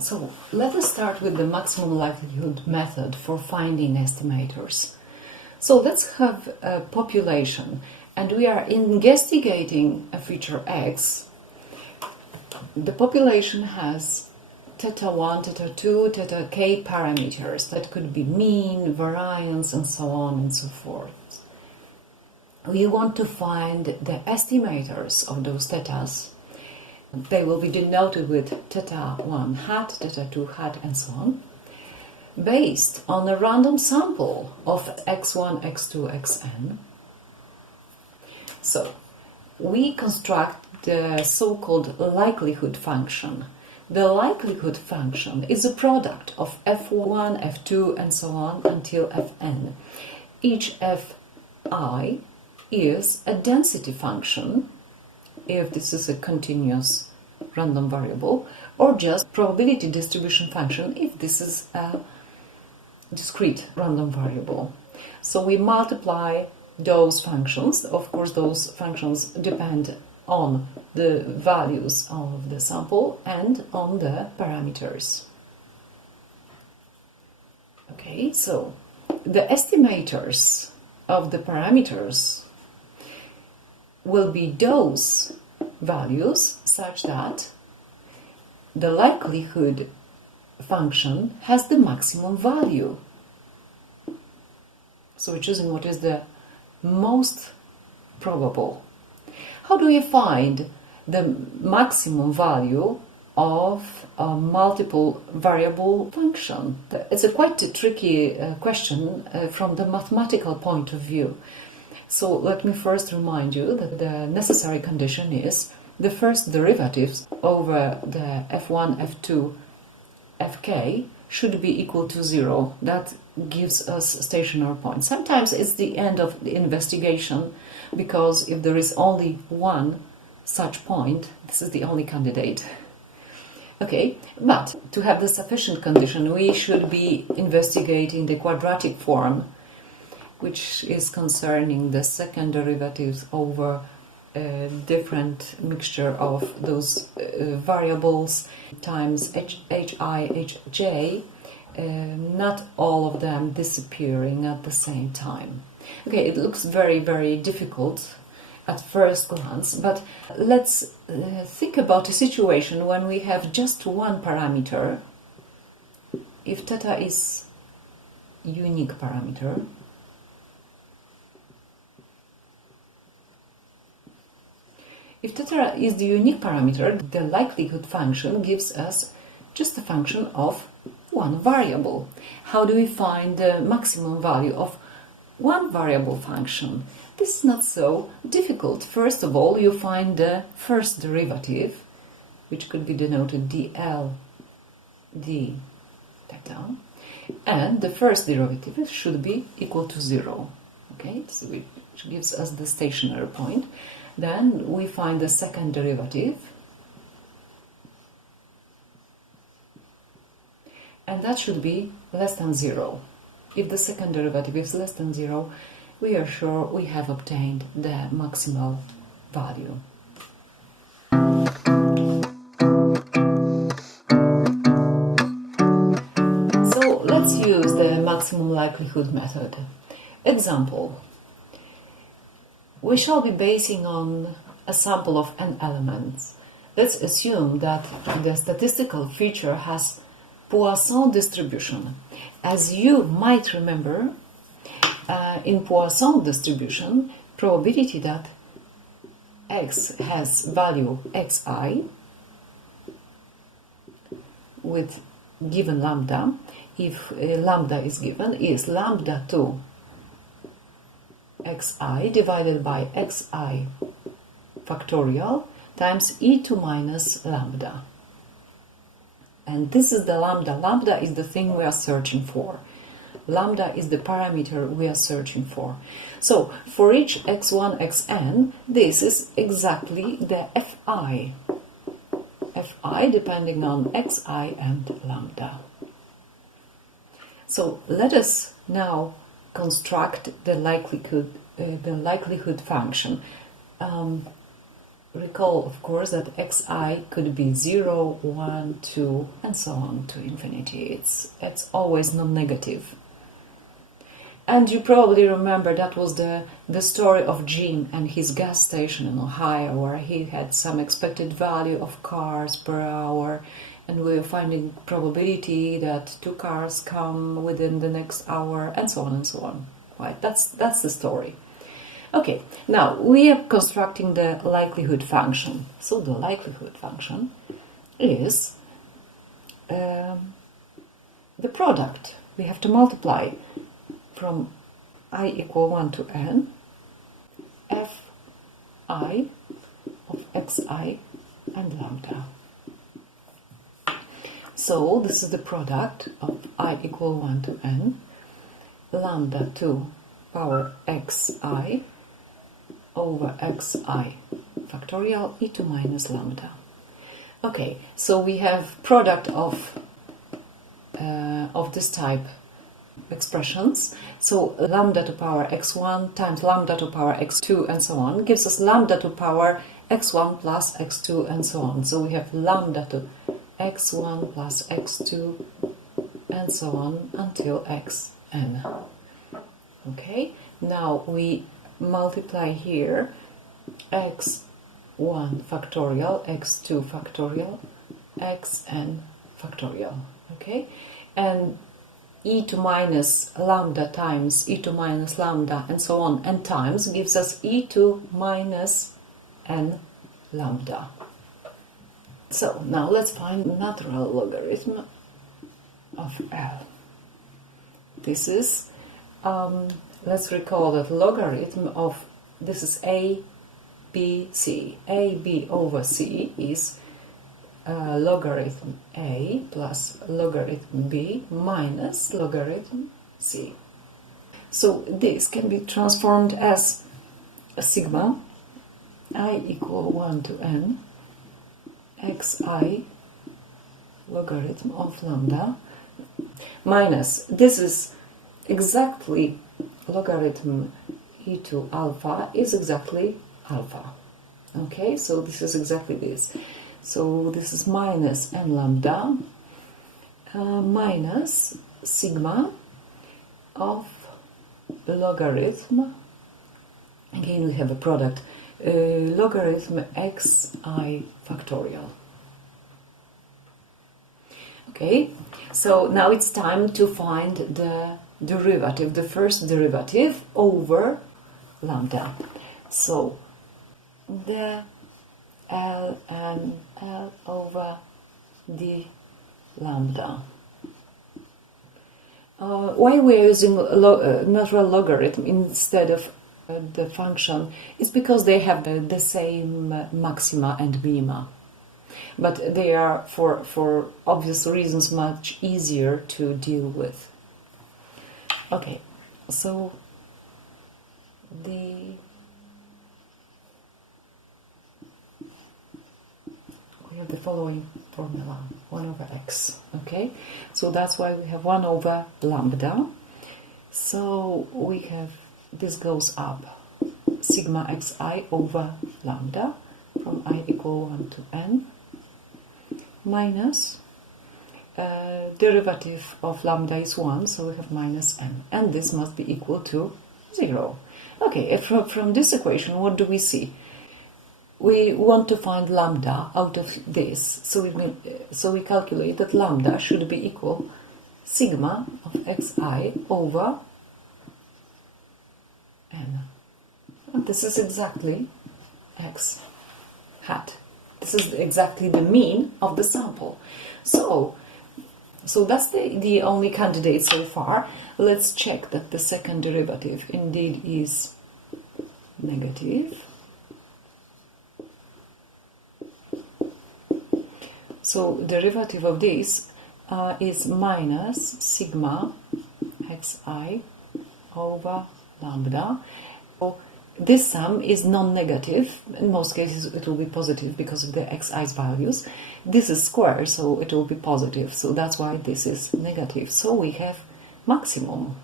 So let us start with the maximum likelihood method for finding estimators. So let's have a population, and we are investigating a feature x. The population has theta 1, theta 2, theta k parameters. That could be mean, variance, and so on and so forth. We want to find the estimators of those thetas. They will be denoted with theta 1 hat, theta 2 hat, and so on, based on a random sample of x1, x2, xn. So, we construct the so-called likelihood function. The likelihood function is a product of f1, f2, and so on until fn. Each fi is a density function, if this is a continuous random variable, or just probability distribution function if this is a discrete random variable. So we multiply those functions. Of course, those functions depend on the values of the sample and on the parameters. Okay, so the estimators of the parameters will be those values such that the likelihood function has the maximum value. So we're choosing what is the most probable. How do you find the maximum value of a multiple variable function? It's a quite tricky question from the mathematical point of view. So let me first remind you that the necessary condition is the first derivatives over the f1, f2, fk should be equal to 0. That gives us a stationary point. Sometimes it's the end of the investigation, because if there is only one such point, this is the only candidate. Okay, but to have the sufficient condition, we should be investigating the quadratic form, which is concerning the second derivatives over a different mixture of those variables times hi, hj, not all of them disappearing at the same time. Okay, it looks very, very difficult at first glance, but let's think about a situation when we have just one parameter. If theta is unique parameter, if theta is the unique parameter, the likelihood function gives us just a function of one variable. How do we find the maximum value of one variable function? This is not so difficult. First of all, you find the first derivative, which could be denoted dl d theta, and the first derivative should be equal to 0. Okay, so which gives us the stationary point. Then we find the second derivative, and that should be less than 0. If the second derivative is less than 0, we are sure we have obtained the maximal value. So let's use the maximum likelihood method. Example. We shall be basing on a sample of n elements. Let's assume that the statistical feature has Poisson distribution. As you might remember, in Poisson distribution, probability that x has value xi with given lambda, if lambda is given, is lambda 2 xi divided by xi factorial times e2 minus lambda. And this is the lambda. Lambda is the thing we are searching for. Lambda is the parameter we are searching for. So for each x1, xn, this is exactly the fi. Fi depending on xi and lambda. So let us now construct the likelihood function. recall, of course, that xi could be 0, 1, 2, and so on to infinity. It's always non-negative. And you probably remember that was the story of Jim and his gas station in Ohio, where he had some expected value of cars per hour, and we were finding probability that 2 cars come within the next hour, and so on and so on. Right? That's the story. Okay, now we are constructing the likelihood function. So the likelihood function is the product. We have to multiply from I equal 1 to n fi of xi and lambda. So this is the product of I equal 1 to n lambda to power xi over xi factorial e to minus lambda. Okay, so we have product of this type expressions. So lambda to power x1 times lambda to power x2 and so on gives us lambda to power x1 plus x2 and so on. So we have lambda to x1 plus x2 and so on until xn. Okay, now we multiply here x1 factorial, x2 factorial, xn factorial. Okay, and e to minus lambda times e to minus lambda and so on and times gives us e to minus n lambda. So now let's find natural logarithm of L. This is, let's recall that logarithm of, this is a, b, c. a, b over c is logarithm a plus logarithm b minus logarithm c. So this can be transformed as a sigma I equal 1 to n xi logarithm of lambda minus, this is exactly logarithm e to alpha is exactly alpha. Okay, so this is exactly this. So this is minus n lambda minus sigma of logarithm, again we have a product, logarithm xi factorial. Okay, so now it's time to find the derivative, the first derivative over lambda. So the ln L over d lambda. Why we're using natural logarithm instead of the function is because they have the same maxima and minima, but they are for obvious reasons much easier to deal with. Okay, so we have the following formula, 1 over x. Okay, so that's why we have 1 over lambda. So we have, this goes up, sigma xi over lambda from I equal 1 to n minus derivative of lambda is 1, so we have minus n, and this must be equal to 0. Okay, from this equation, what do we see? We want to find lambda out of this, so we calculate that lambda should be equal sigma of xi over n. And this is exactly x hat. This is exactly the mean of the sample. So that's the only candidate so far. Let's check that the second derivative indeed is negative. So derivative of this is minus sigma xi over lambda. So this sum is non-negative. In most cases it will be positive because of the xi's values. This is square, so it will be positive. So that's why this is negative. So we have maximum.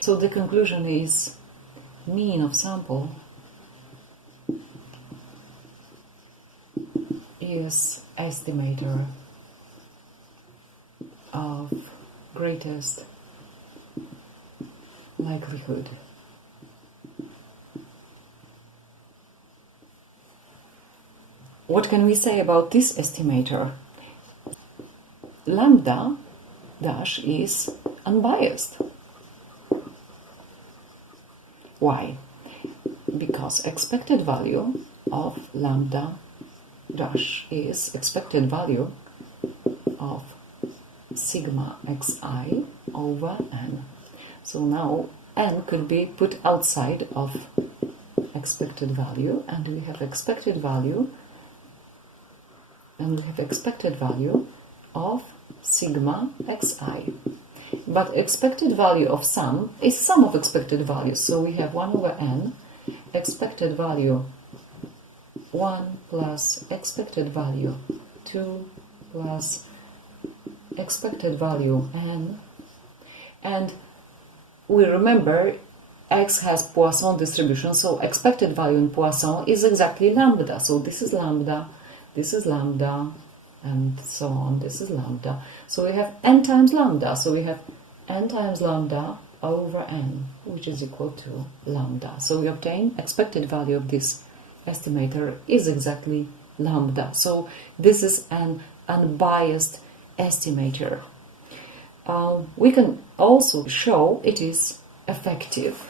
So the conclusion is mean of sample is estimator of greatest likelihood. What can we say about this estimator? Lambda dash is unbiased. Why? Because expected value of lambda dash is expected value of sigma xi over n. So now n could be put outside of expected value, and we have expected value, of sigma xi. But expected value of sum is sum of expected values, so we have 1 over n, expected value 1 plus expected value 2 plus expected value n, and we remember x has Poisson distribution, so expected value in Poisson is exactly lambda, so this is lambda, and so on, this is lambda. So we have n times lambda, so we have n times lambda over n, which is equal to lambda. So we obtain expected value of this estimator is exactly lambda. So this is an unbiased estimator. We can also show it is effective.